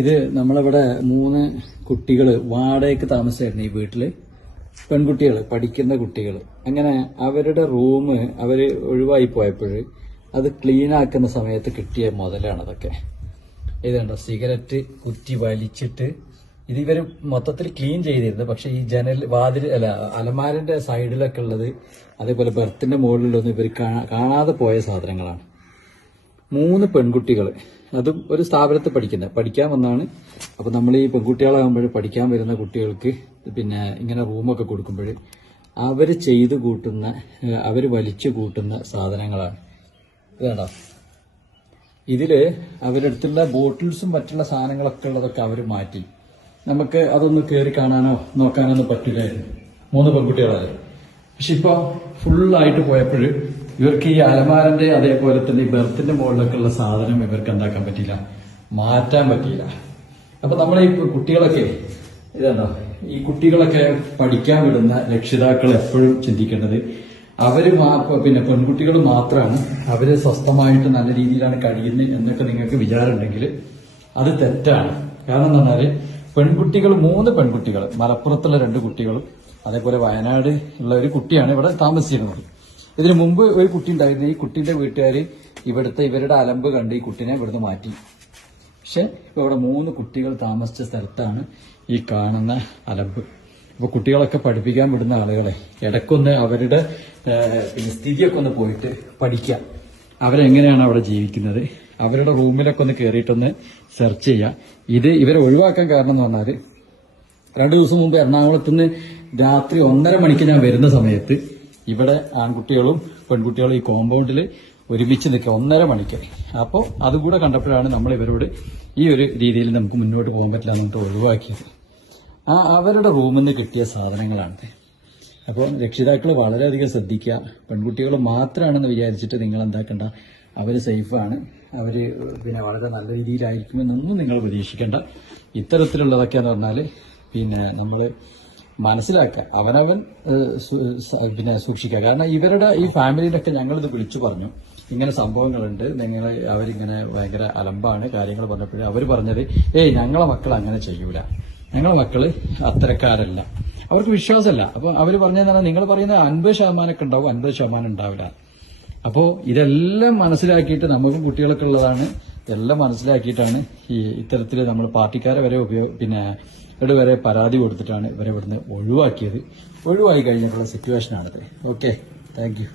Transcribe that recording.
ഇത് നമ്മളിവിടെ 3 കുട്ടികൾ വാടകയ്ക്ക് താമസിച്ചായിരുന്നു ഈ വീട്ടില്. പെൺകുട്ടികൾ, പഠിക്കുന്ന കുട്ടികൾ. അങ്ങനെ അവരുടെ റൂം അവര് ഒഴിവായി പോയപ്പോൾ അത് ക്ലീൻ ആക്കുന്ന സമയത്ത് കിട്ടിയ മുതലാണ് അതൊക്കെ. ഇതുണ്ടോ, സിഗരറ്റ് കുറ്റി വലിച്ചിട്ട് ഇത് ഇവര് മൊത്തത്തിൽ ക്ലീൻ ചെയ്തിരുന്നു. പക്ഷെ ഈ അലമാരിന്റെ സൈഡിലൊക്കെ ഉള്ളത്, അതേപോലെ ബെർത്തിന്റെ മുകളിലൊന്നും ഇവർ കാണാതെ പോയ സാധനങ്ങളാണ്. 3 പെൺകുട്ടികൾ, അതും ഒരു സ്ഥാപനത്തിൽ പഠിക്കാൻ വന്നാണ്. അപ്പൊ നമ്മൾ ഈ പെൺകുട്ടികളാകുമ്പോൾ പഠിക്കാൻ വരുന്ന കുട്ടികൾക്ക് പിന്നെ ഇങ്ങനെ റൂമൊക്കെ കൊടുക്കുമ്പോൾ അവര് ചെയ്തു കൂട്ടുന്ന, അവര് വലിച്ചു കൂട്ടുന്ന സാധനങ്ങളാണ്. ഇതാണോ, ഇതില് അവരുടെ അടുത്തുള്ള ബോട്ടിൽസും മറ്റുള്ള സാധനങ്ങളൊക്കെ ഉള്ളതൊക്കെ അവര് മാറ്റി. നമുക്ക് അതൊന്ന് കയറി കാണാനോ നോക്കാനോ ഒന്നും പറ്റില്ലായിരുന്നു, 3 പെൺകുട്ടികളാണ്. പക്ഷെ ഇപ്പൊ ഫുള്ളായിട്ട് പോയപ്പോൾ ഇവർക്ക് ഈ അലമാരന്റെ അതേപോലെ തന്നെ ഈ ബെർത്തിന്റെ മുകളിലൊക്കെ ഉള്ള സാധനം ഇവർക്ക് എന്താക്കാൻ പറ്റിയില്ല, മാറ്റാൻ പറ്റിയില്ല. അപ്പൊ നമ്മളെ ഈ കുട്ടികളൊക്കെ ഇതാണോ, ഈ കുട്ടികളൊക്കെ പഠിക്കാൻ വിടുന്ന രക്ഷിതാക്കൾ എപ്പോഴും ചിന്തിക്കേണ്ടത് അവര് പിന്നെ പെൺകുട്ടികൾ മാത്രമാണ്, അവര് സ്വസ്ഥമായിട്ട് നല്ല രീതിയിലാണ് കഴിയുന്നത് എന്നൊക്കെ നിങ്ങൾക്ക് വിചാരമുണ്ടെങ്കിൽ അത് തെറ്റാണ്. കാരണം എന്താ പറഞ്ഞാല് പെൺകുട്ടികൾ, 3 പെൺകുട്ടികൾ, മലപ്പുറത്തുള്ള 2 കുട്ടികളും അതേപോലെ വയനാട് ഉള്ള ഒരു കുട്ടിയാണ് ഇവിടെ താമസിച്ചിരുന്നത്. ഇതിനു മുമ്പ് ഒരു കുട്ടി ഉണ്ടായിരുന്നു. ഈ കുട്ടിന്റെ വീട്ടുകാര് ഇവരുടെ അലമ്പ് കണ്ട് ഈ കുട്ടിനെ ഇവിടുന്ന് മാറ്റി. പക്ഷെ ഇപ്പൊ ഇവിടെ 3 കുട്ടികൾ താമസിച്ച സ്ഥലത്താണ് ഈ കാണുന്ന അലമ്പ്. അപ്പൊ കുട്ടികളൊക്കെ പഠിപ്പിക്കാൻ വിടുന്ന ആളുകളെ ഇടയ്ക്കൊന്ന് അവരുടെ സ്ഥിതിയൊക്കെ ഒന്ന് പോയിട്ട് പഠിക്കാം, അവരെങ്ങനെയാണ് അവിടെ ജീവിക്കുന്നത്, അവരുടെ റൂമിലൊക്കെ ഒന്ന് കയറിയിട്ടൊന്ന് സെർച്ച് ചെയ്യാം. ഇത് ഇവരെ ഒഴിവാക്കാൻ കാരണം എന്ന് പറഞ്ഞാല് 2 ദിവസം മുമ്പ് എറണാകുളത്തുനിന്ന് രാത്രി 1:30 മണിക്ക് ഞാൻ വരുന്ന സമയത്ത് ഇവിടെ ആൺകുട്ടികളും പെൺകുട്ടികളും ഈ കോമ്പൗണ്ടിൽ ഒരുമിച്ച് നിൽക്കുക 1:30 മണിക്ക്. അപ്പോൾ അതുകൂടെ കണ്ടപ്പോഴാണ് നമ്മൾ ഇവരോട് ഈ ഒരു രീതിയിൽ നമുക്ക് മുന്നോട്ട് പോകാൻ പറ്റില്ല എന്നിട്ട് ഒഴിവാക്കിയത്. അവരുടെ റൂമിൽ നിന്ന് കിട്ടിയ സാധനങ്ങളാണ്. അപ്പോൾ രക്ഷിതാക്കൾ വളരെയധികം ശ്രദ്ധിക്കുക. പെൺകുട്ടികൾ മാത്രമാണെന്ന് വിചാരിച്ചിട്ട് നിങ്ങൾ എന്താക്കണ്ട, അവര് സേഫാണ്, അവര് പിന്നെ വളരെ നല്ല രീതിയിലായിരിക്കുമെന്നൊന്നും നിങ്ങൾ പ്രതീക്ഷിക്കേണ്ട. ഇത്തരത്തിലുള്ളതൊക്കെ എന്ന് പറഞ്ഞാൽ പിന്നെ നമ്മൾ മനസ്സിലാക്കുക, അവനവൻ പിന്നെ സൂക്ഷിക്കുക. കാരണം ഇവരുടെ ഈ ഫാമിലിയിലൊക്കെ ഞങ്ങളിത് വിളിച്ചു പറഞ്ഞു, ഇങ്ങനെ സംഭവങ്ങളുണ്ട്, അവരിങ്ങനെ ഭയങ്കര അലമ്പാണ് കാര്യങ്ങൾ പറഞ്ഞപ്പോൾ അവർ പറഞ്ഞത് ഞങ്ങളെ മക്കൾ അങ്ങനെ ചെയ്യൂല, ഞങ്ങളെ മക്കള് അത്തരക്കാരല്ല, അവർക്ക് വിശ്വാസമല്ല. അപ്പൊ അവര് പറഞ്ഞാൽ നിങ്ങൾ പറയുന്ന 50% ഉണ്ടാവും, 50% ഉണ്ടാവില്ല. അപ്പോ ഇതെല്ലാം മനസ്സിലാക്കിയിട്ട്, നമുക്കും കുട്ടികളൊക്കെ ഉള്ളതാണ്, ഇതെല്ലാം മനസ്സിലാക്കിയിട്ടാണ് ഈ ഇത്തരത്തിൽ നമ്മൾ പാർട്ടിക്കാരെ വരെ വരെ പരാതി കൊടുത്തിട്ടാണ് ഇവരെ ഇവിടുന്ന് ഒഴിവാക്കിയത്. ഒഴിവായി കഴിഞ്ഞിട്ടുള്ള സിറ്റുവേഷനാണിത്. Okay, thank you.